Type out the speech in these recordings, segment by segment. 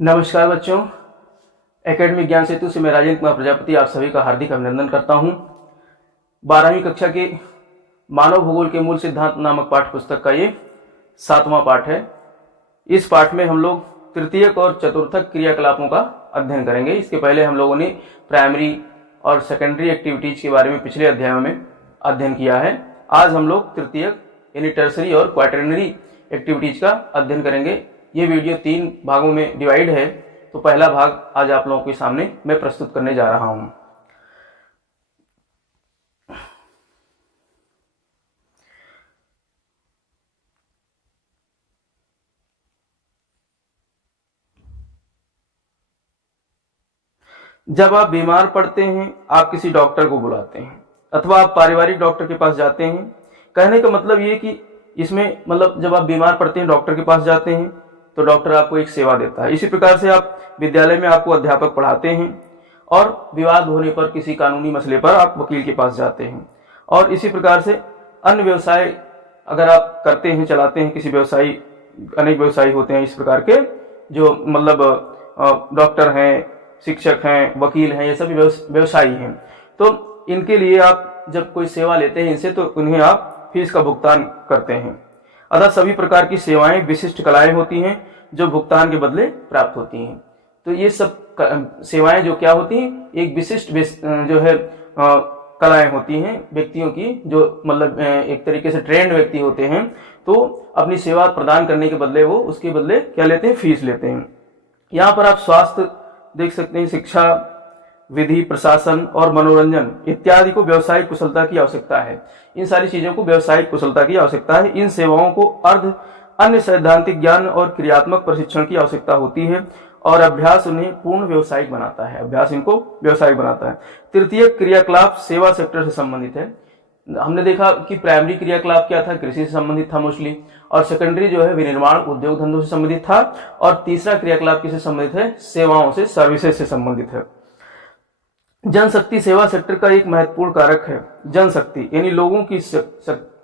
नमस्कार बच्चों, एकेडमिक ज्ञान सेतु से मैं राजेंद्र कुमार प्रजापति आप सभी का हार्दिक अभिनंदन करता हूं। 12वीं कक्षा के मानव भूगोल के मूल सिद्धांत नामक पाठ्य पुस्तक का ये 7वां पाठ है। इस पाठ में हम लोग तृतीयक और चतुर्थक क्रियाकलापों का अध्ययन करेंगे। इसके पहले हम लोगों ने प्राइमरी और सेकेंडरी एक्टिविटीज के बारे में पिछले अध्यायों में अध्ययन किया है। आज हम लोग तृतीयक यानी टर्सरी और क्वाटरनरी एक्टिविटीज का अध्ययन करेंगे। ये वीडियो 3 भागों में डिवाइड है, तो पहला भाग आज आप लोगों के सामने मैं प्रस्तुत करने जा रहा हूं। जब आप बीमार पड़ते हैं, आप किसी डॉक्टर को बुलाते हैं अथवा आप पारिवारिक डॉक्टर के पास जाते हैं। कहने का मतलब ये कि इसमें मतलब जब आप बीमार पड़ते हैं डॉक्टर के पास जाते हैं तो डॉक्टर आपको एक सेवा देता है। इसी प्रकार से आप विद्यालय में आपको अध्यापक पढ़ाते हैं और विवाद होने पर किसी कानूनी मसले पर आप वकील के पास जाते हैं। और इसी प्रकार से अन्य व्यवसाय अगर आप करते हैं, चलाते हैं किसी व्यवसायी, अनेक व्यवसायी होते हैं इस प्रकार के, जो मतलब डॉक्टर हैं, शिक्षक हैं, वकील हैं, ये सभी व्यवसायी हैं। तो इनके लिए आप जब कोई सेवा लेते हैं इनसे, तो उन्हें आप फीस का भुगतान करते हैं। अतः सभी प्रकार की सेवाएं विशिष्ट कलाएं होती हैं जो भुगतान के बदले प्राप्त होती हैं। तो ये सब सेवाएं जो क्या होती हैं, एक विशिष्ट जो है कलाएं होती हैं व्यक्तियों की, जो मतलब एक तरीके से ट्रेंड व्यक्ति होते हैं। तो अपनी सेवा प्रदान करने के बदले वो उसके बदले क्या लेते हैं, फीस लेते हैं। यहाँ पर आप स्वास्थ्य देख सकते हैं, शिक्षा, विधि, प्रशासन और मनोरंजन इत्यादि को व्यवसायिक कुशलता की आवश्यकता है। इन सारी चीजों को व्यवसायिक कुशलता की आवश्यकता है। इन सेवाओं को अन्य सैद्धांतिक ज्ञान और क्रियात्मक प्रशिक्षण की आवश्यकता होती है और अभ्यास उन्हें पूर्ण व्यवसायिक बनाता है। अभ्यास इनको व्यवसायिक बनाता है। तृतीय क्रियाकलाप सेवा सेक्टर से संबंधित है। हमने देखा कि प्राइमरी क्रियाकलाप क्या था, कृषि से संबंधित था मोस्टली, और सेकेंडरी जो है विनिर्माण उद्योग धंधों से संबंधित था, और तीसरा क्रियाकलाप किससे संबंधित है, सेवाओं से, सर्विसेज से संबंधित है। जनशक्ति सेवा सेक्टर का एक महत्वपूर्ण कारक है। जनशक्ति यानी लोगों की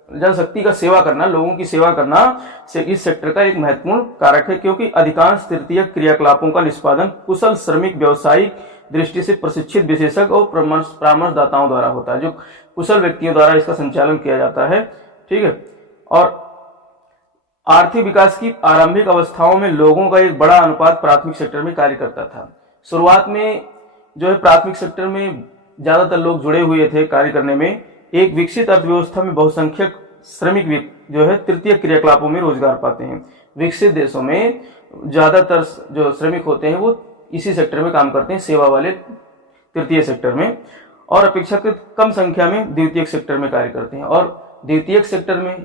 जनशक्ति का सेवा करना, लोगों की सेवा करना से इस सेक्टर का एक महत्वपूर्ण कारक है, क्योंकि अधिकांश तृतीय क्रियाकलापों का निष्पादन कुशल श्रमिक व्यावसायिक दृष्टि से प्रशिक्षित विशेषज्ञ और परामर्शदाताओं द्वारा होता है, जो कुशल व्यक्तियों द्वारा इसका संचालन किया जाता है। ठीक है। और आर्थिक विकास की आरंभिक अवस्थाओं में लोगों का एक बड़ा अनुपात प्राथमिक सेक्टर में कार्य करता था। शुरुआत में जो है प्राथमिक सेक्टर में ज्यादातर लोग जुड़े हुए थे कार्य करने में। एक विकसित अर्थव्यवस्था में बहुसंख्यक श्रमिक जो है तृतीय क्रियाकलापों में रोजगार पाते हैं। विकसित देशों में ज्यादातर जो श्रमिक होते हैं वो इसी सेक्टर में काम करते हैं, सेवा वाले तृतीय सेक्टर में, और अपेक्षाकृत कम संख्या में द्वितीय सेक्टर में कार्य करते हैं। और द्वितीय सेक्टर में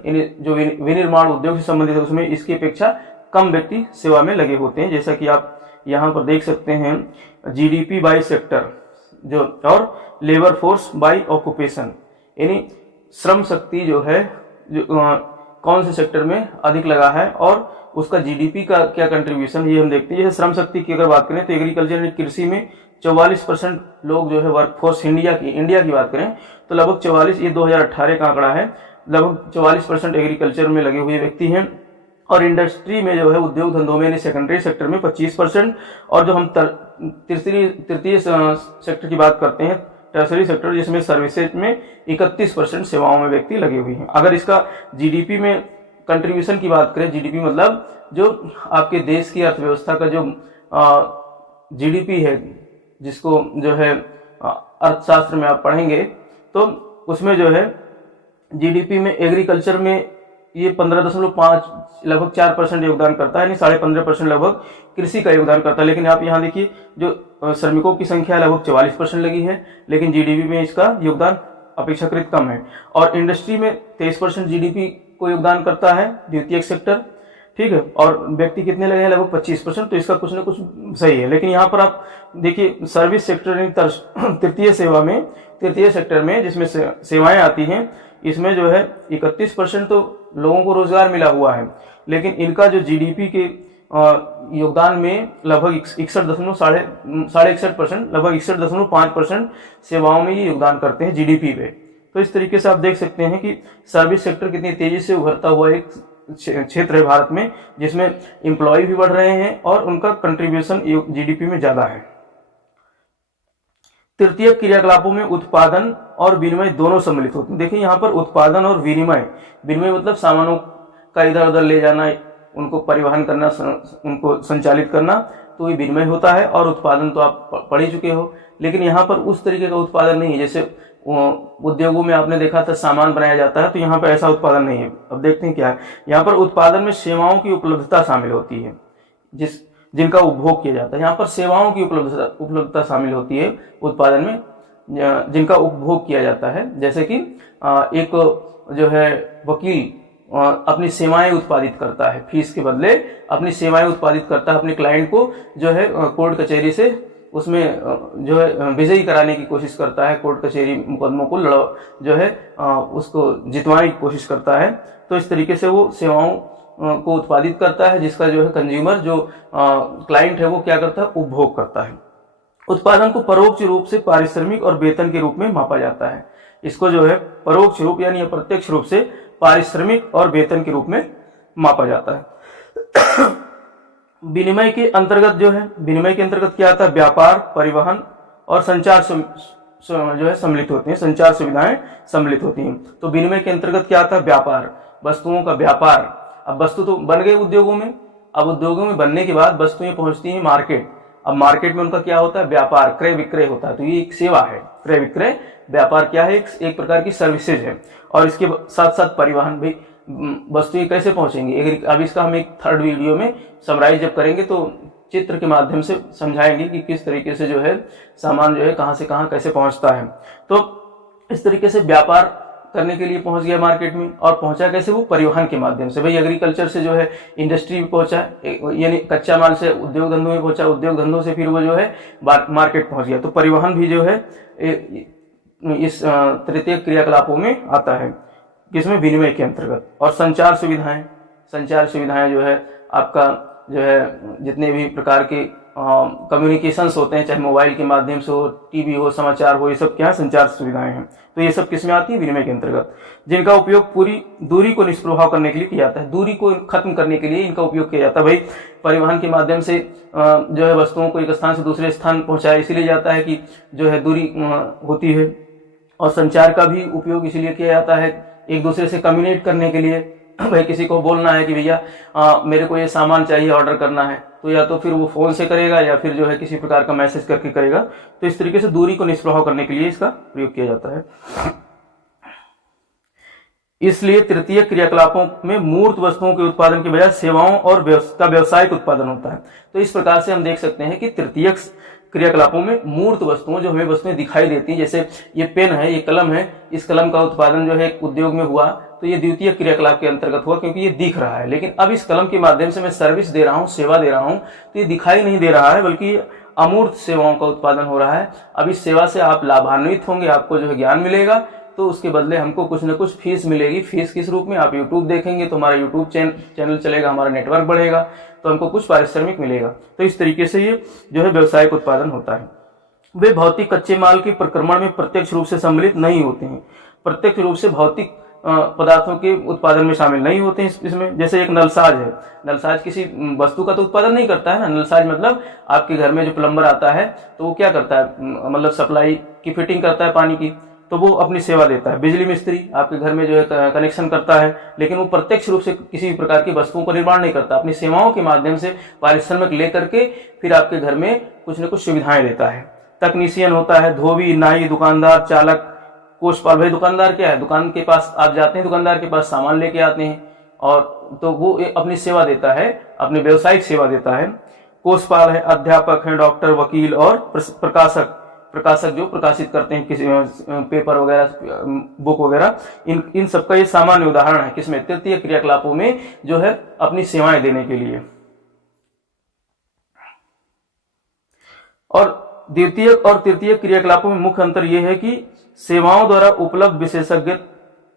जो विनिर्माण उद्योग से संबंधित है उसमें इसकी अपेक्षा कम व्यक्ति सेवा में लगे होते हैं। जैसा कि आप यहाँ पर देख सकते हैं, जीडीपी बाय सेक्टर जो, और लेबर फोर्स बाय ऑक्यूपेशन, यानी श्रम शक्ति जो है जो कौन से सेक्टर में अधिक लगा है और उसका जीडीपी का क्या कंट्रीब्यूशन, ये हम देखते हैं। जैसे श्रम शक्ति की अगर बात करें तो एग्रीकल्चर यानी कृषि में 44% लोग जो है वर्कफोर्स इंडिया की बात करें तो लगभग 44, ये 2018 का आंकड़ा है, लगभग 44% एग्रीकल्चर में लगे हुए व्यक्ति हैं। और इंडस्ट्री में जो है उद्योग धंधों में सेकेंडरी सेक्टर में 25%, और जो हम तृतीय सेक्टर की बात करते हैं टर्सरी सेक्टर, जिसमें सर्विसेज में 31% सेवाओं में व्यक्ति लगे हुए हैं। अगर इसका जीडीपी में कंट्रीब्यूशन की बात करें, जीडीपी मतलब जो आपके देश की अर्थव्यवस्था का जो जीडीपी है, जिसको जो है अर्थशास्त्र में आप पढ़ेंगे, तो उसमें जो है जीडीपी में एग्रीकल्चर में ये 15.5 लगभग 4% योगदान करता है, यानी 15.5% लगभग कृषि का योगदान करता है। लेकिन आप यहाँ देखिए जो श्रमिकों की संख्या लगभग 44% लगी है, लेकिन जीडीपी में इसका योगदान अपेक्षाकृत कम है। और इंडस्ट्री में 23% जीडीपी को योगदान करता है द्वितीय सेक्टर। ठीक है। और व्यक्ति कितने लगे हैं, लगभग 25%, तो इसका कुछ ना कुछ सही है। लेकिन यहाँ पर आप देखिए सर्विस सेक्टर तृतीय सेक्टर में जिसमें सेवाएं आती हैं, इसमें जो है 31% तो लोगों को रोजगार मिला हुआ है, लेकिन इनका जो जीडीपी के योगदान में लगभग 61.5%, लगभग 61.5% सेवाओं में ये योगदान करते हैं जीडीपी पे। तो इस तरीके से आप देख सकते हैं कि सर्विस सेक्टर कितनी तेजी से उभरता हुआ एक क्षेत्र है भारत में जिसमें एम्प्लॉय भी बढ़ रहे हैं और उनका कंट्रीब्यूशन जीडीपी में ज्यादा है। तृतीयक क्रियाकलापों में उत्पादन और विनिमय दोनों सम्मिलित होते हैं। देखिए यहाँ पर उत्पादन और विनिमय, विनिमय मतलब सामानों का इधर उधर ले जाना, उनको परिवहन करना, उनको संचालित करना, तो ये विनिमय होता है। और उत्पादन तो आप पढ़ ही चुके हो, लेकिन यहाँ पर उस तरीके का उत्पादन नहीं है जैसे उद्योगों में आपने देखा था सामान बनाया जाता है, तो यहाँ पर ऐसा उत्पादन नहीं है। अब देखते हैं क्या है। यहाँ पर उत्पादन में सेवाओं की उपलब्धता शामिल होती है जिनका उपभोग किया जाता है। यहाँ पर सेवाओं की उपलब्धता शामिल होती है उत्पादन में जिनका उपभोग किया जाता है। जैसे कि एक जो है वकील अपनी सेवाएं उत्पादित करता है, फीस के बदले अपनी सेवाएं उत्पादित करता है, अपने क्लाइंट को जो है कोर्ट कचहरी से उसमें जो है विजयी कराने की कोशिश करता है, कोर्ट कचहरी मुकदमों को जो है उसको जितवाने की कोशिश करता है। तो इस तरीके से वो सेवाओं को उत्पादित करता है जिसका जो है कंज्यूमर जो क्लाइंट है वो क्या करता है, उपभोग करता है। उत्पादन को परोक्ष रूप से पारिश्रमिक और वेतन के रूप में मापा जाता है। इसको जो है परोक्ष रूप यानी अप्रत्यक्ष रूप से पारिश्रमिक और वेतन के रूप में मापा जाता है। विनिमय के अंतर्गत जो है, विनिमय के अंतर्गत क्या आता है, व्यापार, परिवहन और संचार जो है सम्मिलित होते हैं, संचार सुविधाएं सम्मिलित होती हैं। तो विनिमय के अंतर्गत क्या आता है, व्यापार, वस्तुओं का व्यापार। अब वस्तु तो बन गए उद्योगों में, अब उद्योगों में बनने के बाद वस्तुएं पहुंचती हैं मार्केट। अब मार्केट में उनका क्या होता है, व्यापार, क्रय विक्रय होता है। तो ये एक सेवा है, क्रय विक्रय व्यापार क्या है, एक प्रकार की सर्विसेज है। और इसके साथ साथ परिवहन, भाई वस्तुएं कैसे पहुंचेंगी। अब इसका हम एक थर्ड वीडियो में समराइज जब करेंगे तो चित्र के माध्यम से समझाएंगे कि किस तरीके से जो है सामान जो है कहां से कहां कैसे पहुंचता है। तो इस तरीके से व्यापार करने के लिए पहुंच गया मार्केट में, और पहुंचा कैसे, वो परिवहन के माध्यम से। भाई एग्रीकल्चर से जो है इंडस्ट्री में पहुंचा, यानी कच्चा माल से उद्योग धंधों में पहुंचा, उद्योग धंधों से फिर वो जो है मार्केट पहुंच गया। तो परिवहन भी जो है इस तृतीय क्रियाकलापों में आता है, किसमें, विनिमय के अंतर्गत। और संचार सुविधाएं, संचार सुविधाएं जो है आपका जो है जितने भी प्रकार के कम्युनिकेशंस होते हैं, चाहे मोबाइल के माध्यम से हो, टीवी हो, समाचार हो, ये सब क्या संचार सुविधाएं हैं। तो ये सब किसमें आती है, विनिमय के अंतर्गत, जिनका उपयोग पूरी दूरी को निष्प्रभाव करने के लिए किया जाता है। दूरी को खत्म करने के लिए इनका उपयोग किया जाता है। भाई परिवहन के माध्यम से जो है वस्तुओं को एक स्थान से दूसरे स्थान पहुंचाया इसीलिए जाता है कि जो है दूरी होती है। और संचार का भी उपयोग इसीलिए किया जाता है एक दूसरे से कम्युनिकेट करने के लिए। भाई किसी को बोलना है कि भैया मेरे को ये सामान चाहिए, ऑर्डर करना है, तो या तो फिर वो फोन से करेगा या फिर जो है किसी प्रकार का मैसेज करके करेगा। तो इस तरीके से दूरी को निष्प्रभाव करने के लिए इसका प्रयोग किया जाता है। इसलिए तृतीय क्रियाकलापों में मूर्त वस्तुओं के उत्पादन के बजाय सेवाओं और व्यावसायिक उत्पादन होता है। तो इस प्रकार से हम देख सकते हैं कि तृतीय क्रियाकलापों में मूर्त वस्तुओं, जो हमें वस्तुएं दिखाई देती हैं, जैसे ये पेन है, ये कलम है, इस कलम का उत्पादन जो है उद्योग में हुआ, तो ये द्वितीय क्रियाकलाप के अंतर्गत हुआ क्योंकि ये दिख रहा है। लेकिन अब इस कलम के माध्यम से मैं सर्विस दे रहा हूँ, सेवा दे रहा हूँ, तो ये दिखाई नहीं दे रहा है, बल्कि अमूर्त सेवाओं का उत्पादन हो रहा है। अब इस सेवा से आप लाभान्वित होंगे, आपको जो है ज्ञान मिलेगा, तो उसके बदले हमको कुछ न कुछ फीस मिलेगी। फीस किस रूप में, आप यूट्यूब देखेंगे तो हमारा यूट्यूब चैनल चलेगा, हमारा नेटवर्क बढ़ेगा, तो हमको कुछ पारिश्रमिक मिलेगा। तो इस तरीके से ये जो है व्यवसायिक उत्पादन होता है। वे भौतिक कच्चे माल के प्रक्रमण में प्रत्यक्ष रूप से सम्मिलित नहीं होते हैं, प्रत्यक्ष रूप से भौतिक पदार्थों के उत्पादन में शामिल नहीं होते हैं। इसमें जैसे एक नलसाज है, नलसाज किसी वस्तु का तो उत्पादन नहीं करता है ना। नलसाज मतलब आपके घर में जो प्लम्बर आता है तो वो क्या करता है, मतलब सप्लाई की फिटिंग करता है पानी की, तो वो अपनी सेवा देता है। बिजली मिस्त्री आपके घर में जो है कनेक्शन करता है, लेकिन वो प्रत्यक्ष रूप से किसी भी प्रकार की वस्तुओं का निर्माण नहीं करता, अपनी सेवाओं के माध्यम से पारिश्रमिक लेकर के फिर आपके घर में कुछ न कुछ सुविधाएं देता है। तकनीशियन होता है, धोबी, नाई, दुकानदार, चालक, कोषपाल। भाई दुकानदार क्या है, दुकान के पास आप जाते हैं, दुकानदार के पास सामान लेके आते हैं, और तो वो अपनी सेवा देता है, अपनी व्यवसायिक सेवा देता है। कोषपाल है, अध्यापक है, डॉक्टर, वकील और प्रकाशक, प्रकाशक जो प्रकाशित करते हैं किसी पेपर वगैरह, बुक वगैरह, इन सबका ये सामान्य उदाहरण है किसमें, तृतीय क्रियाकलापों में जो है अपनी सेवाएं देने के लिए। और द्वितीय और तृतीय क्रियाकलापों में मुख्य अंतर यह है कि सेवाओं द्वारा उपलब्ध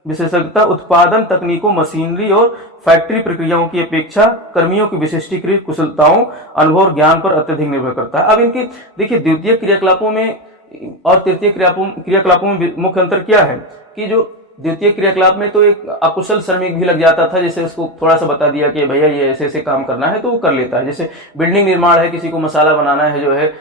विशेषज्ञता उत्पादन तकनीकों, मशीनरी और फैक्ट्री प्रक्रियाओं की अपेक्षा कर्मियों की विशिष्टीकृत कुशलताओं, अनुभव और ज्ञान पर अत्यधिक निर्भर करता है। अब इनके देखिए द्वितीय क्रियाकलापों में और तृतीय क्रियाकलापों में मुख्य अंतर क्या है कि जो द्वितीय क्रियाकलाप में तो एक अकुशल श्रमिक भी लग जाता था, जैसे उसको थोड़ा सा बता दिया कि भैया ये ऐसे ऐसे काम करना है तो वो कर लेता है। जैसे बिल्डिंग निर्माण है, किसी को मसाला बनाना है जो है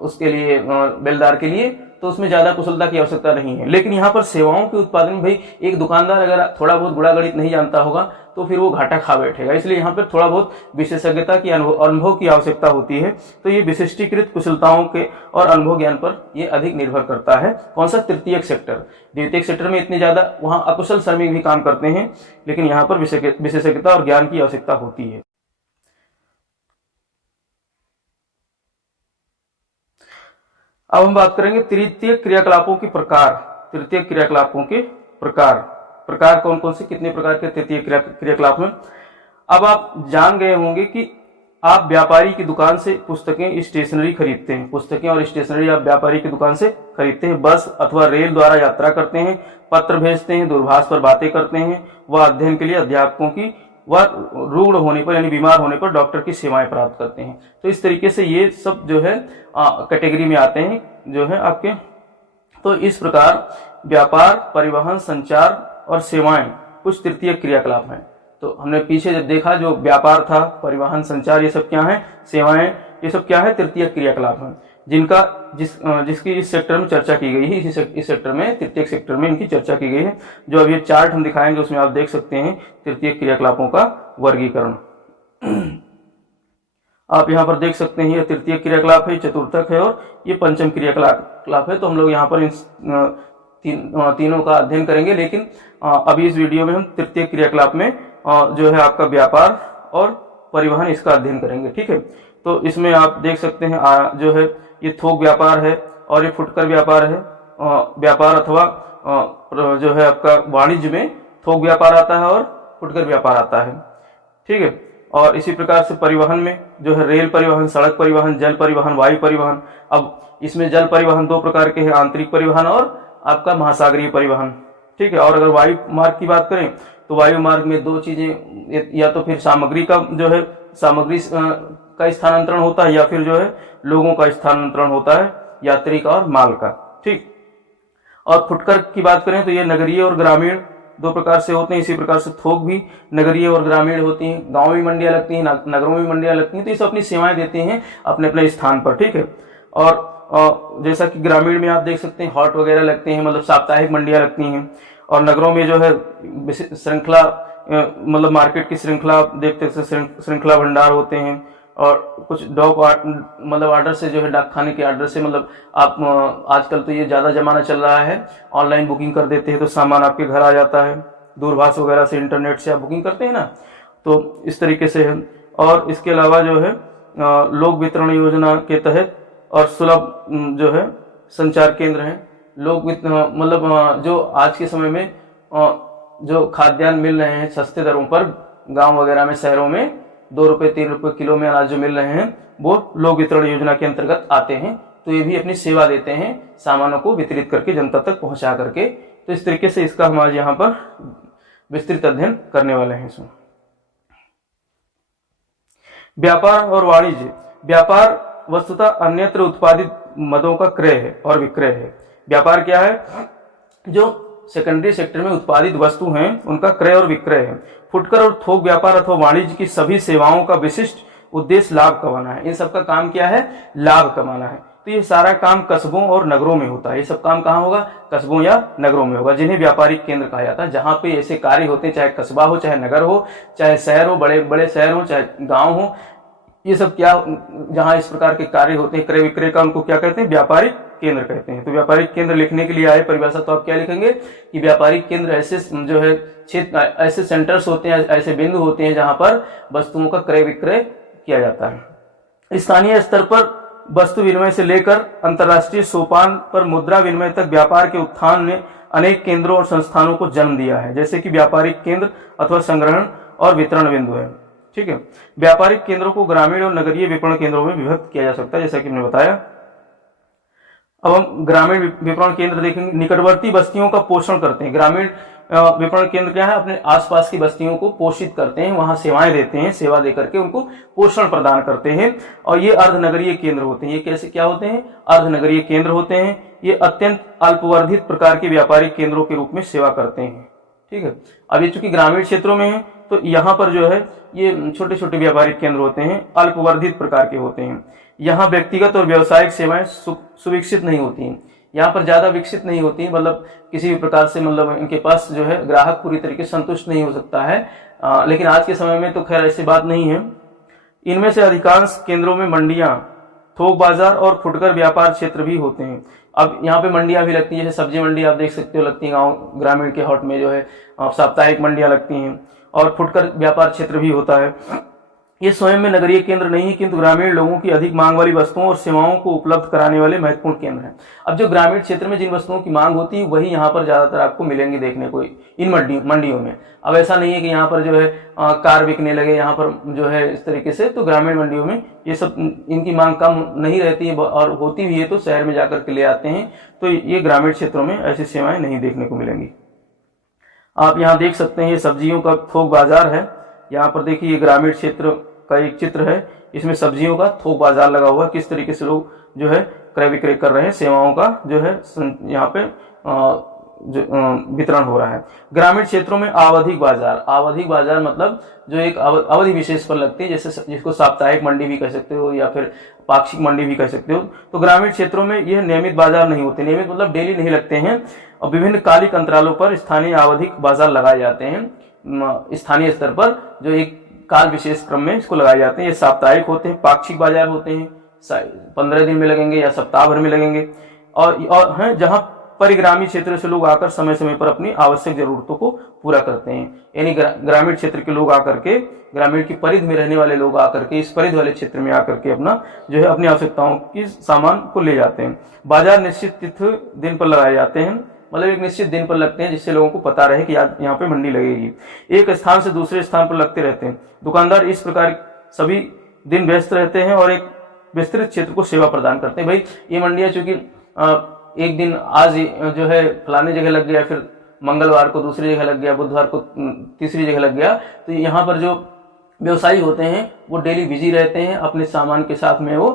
उसके लिए बेलदार के लिए, तो उसमें ज्यादा कुशलता की आवश्यकता नहीं है। लेकिन यहाँ पर सेवाओं के उत्पादन में भाई एक दुकानदार अगर थोड़ा बहुत गुणा गणित नहीं जानता होगा तो फिर वो घाटा खा बैठेगा, इसलिए यहाँ पर थोड़ा बहुत विशेषज्ञता की अनुभव की आवश्यकता होती है। तो ये विशिष्टीकृत कुशलताओं के और अनुभव ज्ञान पर ये अधिक निर्भर करता है। कौन सा? तृतीयक सेक्टर। द्वितीयक सेक्टर में इतने ज्यादा वहां अकुशल श्रमिक भी काम करते हैं, लेकिन यहाँ पर विशेषज्ञता और ज्ञान की आवश्यकता होती है। अब हम बात करेंगे तृतीय क्रियाकलापों के प्रकार। तृतीय क्रियाकलापों के प्रकार कौन कौन से, कितने प्रकार के तृतीय क्रियाकलाप में। अब आप जान गए होंगे कि आप व्यापारी की दुकान से पुस्तकें, स्टेशनरी खरीदते हैं। पुस्तकें और स्टेशनरी आप व्यापारी की दुकान से खरीदते हैं। बस अथवा रेल द्वारा यात्रा करते हैं, पत्र भेजते हैं, दूरभाष पर बातें करते हैं, वह अध्ययन के लिए अध्यापकों की, वह रुग्ण होने पर यानी बीमार होने पर डॉक्टर की सेवाएं प्राप्त करते हैं। तो इस तरीके से ये सब जो है कैटेगरी में आते हैं जो है आपके। तो इस प्रकार व्यापार, परिवहन, संचार और सेवाएं कुछ तृतीय क्रियाकलाप हैं। तो हमने पीछे जब देखा जो व्यापार था, परिवहन, संचार, ये सब क्या है? सेवाएं, ये सब क्या है? तृतीय क्रियाकलाप हैं, जिनका जिसकी इस सेक्टर में चर्चा की गई है। इस सेक्टर में, तृतीय सेक्टर में इनकी चर्चा की गई है। जो अब ये चार्ट हम दिखाएंगे उसमें आप देख सकते हैं तृतीय क्रियाकलापों का वर्गीकरण। आप यहाँ पर देख सकते हैं ये तृतीय क्रियाकलाप है, चतुर्थक है और ये पंचम क्रियाकलाप है। तो हम लोग यहाँ पर इन तीनों का अध्ययन करेंगे, लेकिन अभी इस वीडियो में हम तृतीय क्रियाकलाप में जो है आपका व्यापार और परिवहन, इसका अध्ययन करेंगे। ठीक है, तो इसमें आप देख सकते हैं जो है ये थोक व्यापार है और ये फुटकर व्यापार है। व्यापार अथवा जो है आपका वाणिज्य में थोक व्यापार आता है और फुटकर व्यापार आता है। ठीक है, और इसी प्रकार से परिवहन में जो है रेल परिवहन, सड़क परिवहन, जल परिवहन, वायु परिवहन। अब इसमें जल परिवहन दो प्रकार के हैं, आंतरिक परिवहन और आपका महासागरीय परिवहन। ठीक है, और अगर वायु मार्ग की बात करें तो वायु मार्ग में दो चीजें, या तो फिर सामग्री का जो है सामग्री का स्थानांतरण होता है, या फिर जो है लोगों का स्थानांतरण होता है, यात्री का और माल का। ठीक, और फुटकर की बात करें तो ये नगरीय और ग्रामीण दो प्रकार से होते हैं। इसी प्रकार से थोक भी नगरीय और ग्रामीण होती हैं। गांव में मंडियां लगती हैं, नगरों में मंडियां लगती हैं, तो ये सब अपनी सेवाएं देते हैं अपने अपने स्थान पर। ठीक है, और जैसा कि ग्रामीण में आप देख सकते हैं हाट वगैरह लगते हैं, मतलब साप्ताहिक मंडियां लगती हैं। और नगरों में जो है श्रृंखला, मतलब मार्केट की श्रृंखला देखते हैं, श्रृंखला भंडार होते हैं। और कुछ मतलब ऑर्डर से जो है डाक खाने के ऑर्डर से, मतलब आप आजकल तो ये ज्यादा जमाना चल रहा है, ऑनलाइन बुकिंग कर देते हैं तो सामान आपके घर आ जाता है। दूरभाष वगैरह से, इंटरनेट से आप बुकिंग करते हैं ना, तो इस तरीके से है। और इसके अलावा जो है लोक वितरण योजना के तहत और सुलभ जो है संचार केंद्र है। लोक मतलब जो आज के समय में जो खाद्यान्न मिल रहे हैं सस्ते दरों पर, गांव वगैरह में, शहरों में 2 रुपए 3 रुपए किलो में अनाज जो मिल रहे हैं, वो लोक वितरण योजना के अंतर्गत आते हैं। तो ये भी अपनी सेवा देते हैं, सामानों को वितरित करके, जनता तक पहुंचा करके। तो इस तरीके से इसका हम आज यहाँ पर विस्तृत अध्ययन करने वाले हैं। इसमें व्यापार और वाणिज्य। व्यापार वस्तुतः अन्यत्र उत्पादित मदों का क्रय है और विक्रय है। व्यापार क्या है? जो सेकेंडरी सेक्टर में उत्पादित वस्तु हैं उनका क्रय और विक्रय है। फुटकर और थोक व्यापार अथवा वाणिज्य की सभी सेवाओं का विशिष्ट उद्देश्य लाभ कमाना है। इन सबका काम क्या है? लाभ कमाना है। तो ये सारा काम कस्बों और नगरों में होता है। ये सब काम कहाँ होगा? कस्बों या नगरों में होगा, जिन्हें व्यापारिक केंद्र कहा जाता है। जहां पे ऐसे कार्य होते हैं, चाहे कस्बा हो, चाहे नगर हो, चाहे शहर हो, बड़े बड़े शहर हो, चाहे गाँव हो, ये सब क्या, जहां इस प्रकार के कार्य होते हैं क्रय विक्रय का, उनको क्या कहते हैं? व्यापारिक केंद्र कहते हैं। तो व्यापारिक केंद्र लिखने के लिए आए परिभाषा, तो आप क्या लिखेंगे कि व्यापारिक केंद्र ऐसे जो है क्षेत्र, ऐसे सेंटर्स होते हैं, ऐसे बिंदु होते हैं जहां पर वस्तुओं का क्रय विक्रय किया जाता है। स्थानीय स्तर पर वस्तु विनिमय से लेकर अंतर्राष्ट्रीय सोपान पर मुद्रा विनिमय तक व्यापार के उत्थान ने अनेक केंद्रों और संस्थानों को जन्म दिया है, जैसे कि व्यापारिक केंद्र अथवा संग्रहण और वितरण बिंदु है। ठीक है, व्यापारिक केंद्रों को ग्रामीण और नगरीय विपणन केंद्रों में विभक्त किया जा सकता है, जैसा कि हमने बताया। अब हम ग्रामीण विपणन केंद्र देखेंगे। निकटवर्ती बस्तियों का पोषण करते हैं। ग्रामीण विपणन केंद्र क्या है, अपने आसपास की बस्तियों को पोषित करते हैं, वहां सेवाएं देते हैं, सेवा देकर के उनको पोषण प्रदान करते हैं। और ये अर्धनगरीय केंद्र होते हैं। ये कैसे क्या होते हैं, अर्धनगरीय केंद्र होते हैं। ये अत्यंत अल्पवर्धित प्रकार के व्यापारिक केंद्रों के रूप में सेवा करते हैं। ठीक है, अब ये चूंकि ग्रामीण क्षेत्रों में है तो यहाँ पर जो है ये छोटे छोटे व्यापारिक केंद्र होते हैं, अल्पवर्धित प्रकार के होते हैं। यहाँ व्यक्तिगत और व्यवसायिक सेवाएं सुविकसित नहीं होती हैं, यहाँ पर ज्यादा विकसित नहीं होती है, मतलब किसी भी प्रकार से मतलब इनके पास जो है ग्राहक पूरी तरीके से संतुष्ट नहीं हो सकता है। लेकिन आज के समय में तो खैर ऐसी बात नहीं है। इनमें से अधिकांश केंद्रों में मंडियां, थोक बाजार और फुटकर व्यापार क्षेत्र भी होते हैं। अब यहाँ पे मंडियां भी लगती है, जैसे सब्जी मंडी आप देख सकते हो लगती है गाँव ग्रामीण के हॉट में जो है साप्ताहिक मंडियां लगती हैं, और फुटकर व्यापार क्षेत्र भी होता है। ये स्वयं में नगरीय केंद्र नहीं है, किंतु ग्रामीण लोगों की अधिक मांग वाली वस्तुओं और सेवाओं को उपलब्ध कराने वाले महत्वपूर्ण केंद्र हैं। अब जो ग्रामीण क्षेत्र में जिन वस्तुओं की मांग होती है वही यहाँ पर ज्यादातर आपको मिलेंगी देखने को इन मंडियों में। अब ऐसा नहीं है कि यहाँ पर जो है कार बिकने लगे यहाँ पर जो है इस तरीके से, तो ग्रामीण मंडियों में ये सब इनकी मांग कम नहीं रहती है, और होती भी है तो शहर में जाकर के ले आते हैं। तो ये ग्रामीण क्षेत्रों में ऐसी सेवाएं नहीं देखने को मिलेंगी। आप यहाँ देख सकते हैं ये सब्जियों का थोक बाजार है। यहाँ पर देखिए ये ग्रामीण क्षेत्र का एक चित्र है, इसमें सब्जियों का थोक बाजार लगा हुआ है, किस तरीके से लोग जो है क्रय विक्रय कर रहे हैं, सेवाओं का जो है यहाँ पे वितरण हो रहा है। ग्रामीण क्षेत्रों में आवधिक बाजार मतलब जो एक अवधि विशेष पर लगती है, जैसे जिसको साप्ताहिक मंडी भी कह सकते हो या फिर पाक्षिक मंडी भी कह सकते हो। तो ग्रामीण क्षेत्रों में यह नियमित बाजार नहीं होते, नियमित मतलब डेली नहीं लगते हैं, और विभिन्न कालिक अंतरालों पर स्थानीय आवधिक बाजार लगाए जाते हैं। स्थानीय स्तर पर जो एक काल विशेष क्रम में इसको लगाए जाते हैं। ये साप्ताहिक होते हैं, पाक्षिक बाजार होते हैं, 15 दिन में लगेंगे या सप्ताह भर में लगेंगे, और हैं जहां परिग्रामीण क्षेत्र से लोग आकर समय समय पर अपनी आवश्यक जरूरतों को पूरा करते हैं। यानी ग्रामीण क्षेत्र के लोग आकर के, ग्रामीण की परिधि में रहने वाले लोग आकर के इस परिधि वाले क्षेत्र में आकर के अपना जो है अपनी आवश्यकताओं की सामान को ले जाते हैं। बाजार निश्चित तिथि दिन पर लगाए जाते हैं, मतलब एक निश्चित दिन पर लगते हैं जिससे लोगों को पता रहे कि आज यहाँ पे मंडी लगेगी। एक स्थान से दूसरे स्थान पर लगते रहते हैं। दुकानदार इस प्रकार सभी दिन व्यस्त रहते हैं और एक विस्तृत क्षेत्र को सेवा प्रदान करते हैं। भाई ये मंडियां चूंकि एक दिन आज जो है फलाने जगह लग गया, फिर मंगलवार को दूसरी जगह लग गया, बुधवार को तीसरी जगह लग गया, तो यहाँ पर जो व्यवसायी होते हैं वो डेली बिजी रहते हैं, अपने सामान के साथ में वो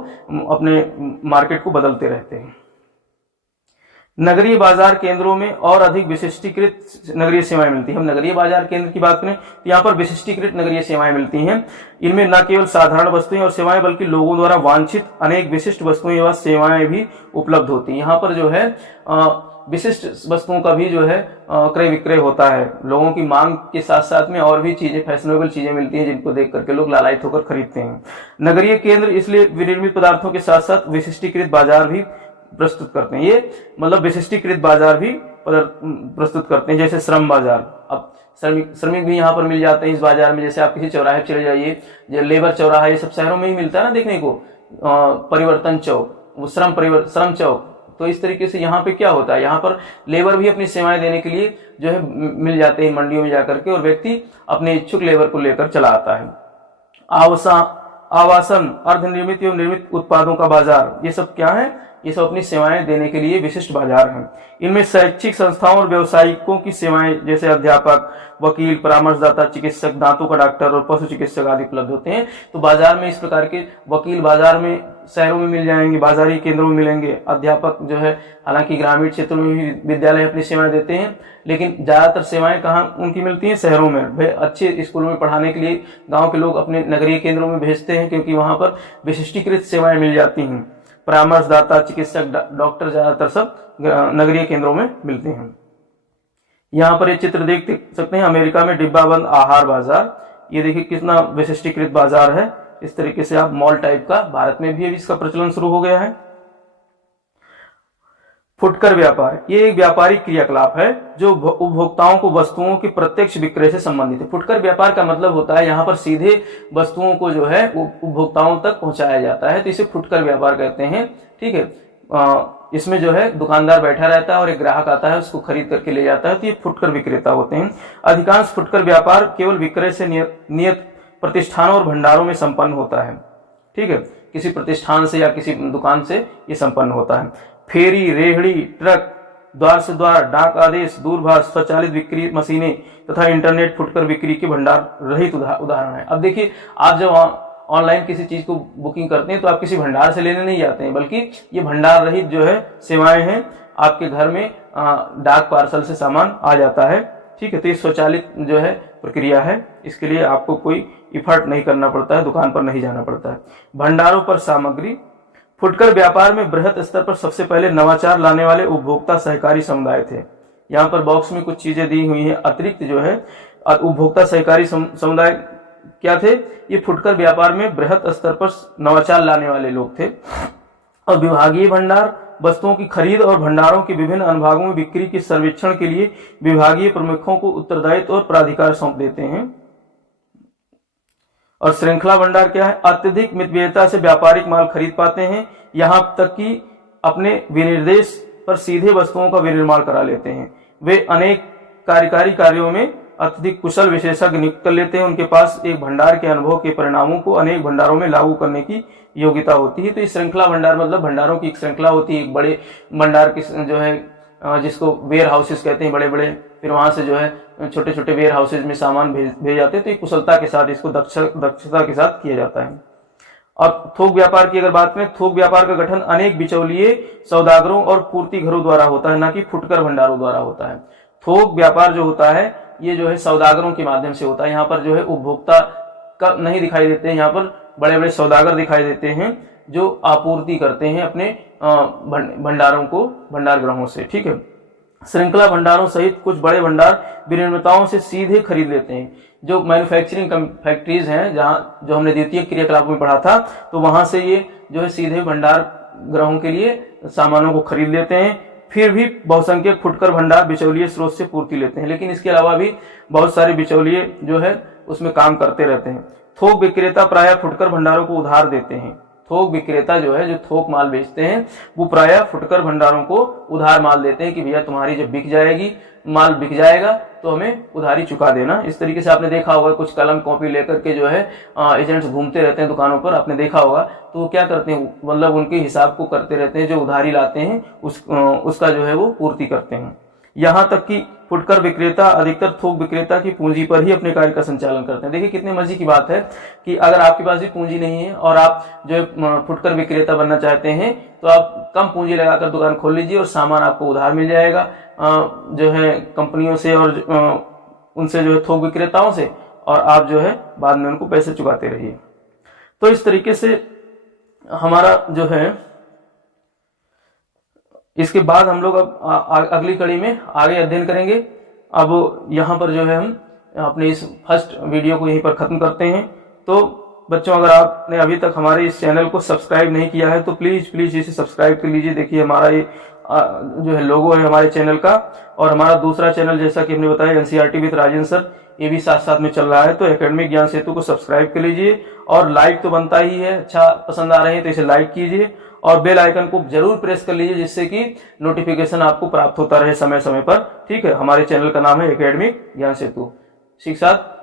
अपने मार्केट को बदलते रहते हैं। नगरीय बाजार केंद्रों में और अधिक विशिष्टीकृत नगरीय सेवाएं मिलती हैं। हम नगरीय बाजार केंद्र की बात करें तो यहाँ पर विशिष्टीकृत नगरीय सेवाएं मिलती हैं। इनमें न केवल साधारण वस्तुएं और सेवाएं बल्कि लोगों द्वारा वांछित अनेक विशिष्ट वस्तुएं व सेवाएं भी उपलब्ध होती हैं। यहाँ पर जो है विशिष्ट वस्तुओं का भी जो है क्रय विक्रय होता है। लोगों की मांग के साथ साथ में और भी चीजें, फैशनेबल चीजें मिलती हैं जिनको देख करके लोग लालायित होकर खरीदते हैं। नगरीय केंद्र इसलिए विनिर्मित पदार्थों के साथ साथ विशिष्टीकृत बाजार भी प्रस्तुत करते हैं। ये मतलब विशिष्टीकृत बाजार भी प्रस्तुत करते हैं, जैसे श्रम बाजार। अब श्रमिक भी यहाँ पर मिल जाते हैं इस बाजार में। जैसे आप किसी चौराहे चले जाइए, जो लेबर चौराहा, ये सब शहरों में ही मिलता है ना देखने को, परिवर्तन चौक, वो श्रम चौक। तो इस तरीके से यहाँ पे क्या होता है, यहाँ पर लेबर भी अपनी सेवाएं देने के लिए जो है मिल जाते हैं मंडियों में जाकर के, और व्यक्ति अपने इच्छुक लेबर को लेकर चला आता है। आवासन, अर्धनिर्मित एवं निर्मित उत्पादों का बाजार, ये सब क्या है, ये सब अपनी सेवाएं देने के लिए विशिष्ट बाजार हैं। इनमें शैक्षिक संस्थाओं और व्यवसायिकों की सेवाएं जैसे अध्यापक, वकील, परामर्शदाता, चिकित्सक, दांतों का डॉक्टर और पशु चिकित्सक आदि उपलब्ध होते हैं। तो बाजार में इस प्रकार के वकील बाजार में शहरों में मिल जाएंगे, बाजारी केंद्रों में मिलेंगे। अध्यापक जो है, हालांकि ग्रामीण क्षेत्रों में भी विद्यालय अपनी सेवाएं देते हैं, लेकिन ज्यादातर सेवाएं कहाँ उनकी मिलती हैं, शहरों में। भाई अच्छे स्कूलों में पढ़ाने के लिए गाँव के लोग अपने नगरीय केंद्रों में भेजते हैं, क्योंकि वहां पर विशिष्टीकृत सेवाएं मिल जाती हैं। परामर्शदाता, चिकित्सक, डॉक्टर ज्यादातर सब नगरीय केंद्रों में मिलते हैं। यहाँ पर ये चित्र देख सकते हैं, अमेरिका में डिब्बाबंद आहार बाजार। ये देखिए कितना विशिष्टीकृत बाजार है। इस तरीके से आप मॉल टाइप का, भारत में भी इसका प्रचलन शुरू हो गया है। फुटकर व्यापार, ये एक व्यापारिक क्रियाकलाप है जो उपभोक्ताओं को वस्तुओं की प्रत्यक्ष विक्रय से संबंधित है। फुटकर व्यापार का मतलब होता है यहाँ पर सीधे वस्तुओं को जो है उपभोक्ताओं तक पहुंचाया जाता है, तो इसे फुटकर व्यापार कहते हैं। ठीक है, इसमें जो है दुकानदार बैठा रहता है और एक ग्राहक आता है, उसको खरीद करके ले जाता है, तो ये फुटकर विक्रेता होते हैं। अधिकांश फुटकर व्यापार केवल विक्रय से नियत प्रतिष्ठानों और भंडारों में संपन्न होता है। ठीक है, किसी प्रतिष्ठान से या किसी दुकान से ये संपन्न होता है। फेरी, रेहड़ी, ट्रक, द्वार से द्वार, डाक आदेश, दूरभाष, स्वचालित बिक्री मशीनें तथा इंटरनेट फुटकर बिक्री के भंडार रहित उदाहरण है। अब देखिए, आप जब ऑनलाइन किसी चीज को बुकिंग करते हैं तो आप किसी भंडार से लेने नहीं जाते हैं, बल्कि ये भंडार रहित जो है सेवाएं हैं, आपके घर में डाक पार्सल से सामान आ जाता है। ठीक है, तो ये स्वचालित जो है प्रक्रिया है, इसके लिए आपको कोई इफर्ट नहीं करना पड़ता है, दुकान पर नहीं जाना पड़ता है। भंडारों पर सामग्री, फुटकर व्यापार में बृहत स्तर पर सबसे पहले नवाचार लाने वाले उपभोक्ता सहकारी समुदाय थे। यहाँ पर बॉक्स में कुछ चीजें दी हुई हैं अतिरिक्त जो है। उपभोक्ता सहकारी समुदाय क्या थे? ये फुटकर व्यापार में बृहत स्तर पर नवाचार लाने वाले लोग थे। और विभागीय भंडार, वस्तुओं की खरीद और भंडारों के विभिन्न अनुभागों में बिक्री के सर्वेक्षण के लिए विभागीय प्रमुखों को उत्तरदायित्व और प्राधिकार सौंप देते हैं। और श्रृंखला भंडार क्या है? अत्यधिक मितव्ययिता से व्यापारिक माल खरीद पाते हैं, यहां तक कि अपने विनिर्देश पर सीधे वस्तुओं का विनिर्माण करा लेते हैं। वे अनेक कार्यकारी कार्यों में अत्यधिक कुशल विशेषज्ञ नियुक्त कर लेते हैं। उनके पास एक भंडार के अनुभव के परिणामों को अनेक भंडारों में लागू करने की योग्यता होती है। तो इस श्रृंखला भंडार मतलब भंडारों की एक श्रृंखला होती है। एक बड़े भंडार की जो है जिसको वेयर हाउसेस कहते हैं, बड़े बड़े, फिर वहां से जो है छोटे छोटे वेयर हाउसेज में सामान भेज जाते हैं। तो कुशलता के साथ इसको दक्षता के साथ किया जाता है। और थोक व्यापार की अगर बात करें, थोक व्यापार का गठन अनेक बिचौलिए, सौदागरों और पूर्ति घरों द्वारा होता है, ना कि फुटकर भंडारों द्वारा होता है। थोक व्यापार जो होता है ये जो है सौदागरों के माध्यम से होता है। यहाँ पर जो है उपभोक्ता का नहीं दिखाई देते हैं, यहाँ पर बड़े बड़े सौदागर दिखाई देते हैं जो आपूर्ति करते हैं अपने भंडारों को भंडार ग्रहों से। ठीक है, श्रृंखला भंडारों सहित कुछ बड़े भंडार विनिर्माताओं से सीधे खरीद लेते हैं। जो मैन्युफैक्चरिंग फैक्ट्रीज हैं, जहाँ जो हमने द्वितीय क्रियाकलाप में पढ़ा था, तो वहां से ये जो है सीधे भंडार ग्रहों के लिए सामानों को खरीद लेते हैं। फिर भी बहुसंख्यक फुटकर भंडार बिचौलिए स्रोत से पूर्ति लेते हैं, लेकिन इसके अलावा भी बहुत सारे बिचौलिए जो है उसमें काम करते रहते हैं। थोक विक्रेता प्रायः फुटकर भंडारों को उधार देते हैं। थोक विक्रेता जो है, जो थोक माल बेचते हैं, वो प्रायः फुटकर भंडारों को उधार माल देते हैं कि भैया तुम्हारी जब बिक जाएगी, माल बिक जाएगा तो हमें उधारी चुका देना। इस तरीके से आपने देखा होगा कुछ कलम कॉपी लेकर के जो है एजेंट्स घूमते रहते हैं दुकानों पर, आपने देखा होगा। तो वो क्या करते हैं, मतलब उनके हिसाब को करते रहते हैं, जो उधारी लाते हैं उसका जो है वो पूर्ति करते हैं। यहाँ तक कि फुटकर विक्रेता अधिकतर थोक विक्रेता की पूंजी पर ही अपने कार्य का संचालन करते हैं। देखिए कितने मजे की बात है कि अगर आपके पास भी पूंजी नहीं है और आप जो है फुटकर विक्रेता बनना चाहते हैं, तो आप कम पूंजी लगाकर दुकान खोल लीजिए और सामान आपको उधार मिल जाएगा जो है कंपनियों से और उनसे जो है थोक विक्रेताओं से, और आप जो है बाद में उनको पैसे चुकाते रहिए। तो इस तरीके से हमारा जो है, इसके बाद हम लोग अब अगली कड़ी में आगे अध्ययन करेंगे। अब यहाँ पर जो है हम अपने इस फर्स्ट वीडियो को यहीं पर खत्म करते हैं। तो बच्चों, अगर आपने अभी तक हमारे इस चैनल को सब्सक्राइब नहीं किया है तो प्लीज इसे सब्सक्राइब कर लीजिए। देखिए हमारा ये जो है लोगो है हमारे चैनल का, और हमारा दूसरा चैनल जैसा कि हमने बताया एनसीईआरटी विद राजेंद्र सर, ये भी साथ साथ में चल रहा है। तो एकेडमिक ज्ञान सेतु को सब्सक्राइब कर लीजिए, और लाइक तो बनता ही है, अच्छा पसंद आ रहे हैं तो इसे लाइक कीजिए, और बेल आइकन को जरूर प्रेस कर लीजिए, जिससे कि नोटिफिकेशन आपको प्राप्त होता रहे समय समय पर। ठीक है, हमारे चैनल का नाम है एकेडमिक ज्ञान सेतु। साथ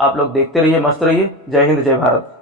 आप लोग देखते रहिए, मस्त रहिए। जय हिंद, जय भारत।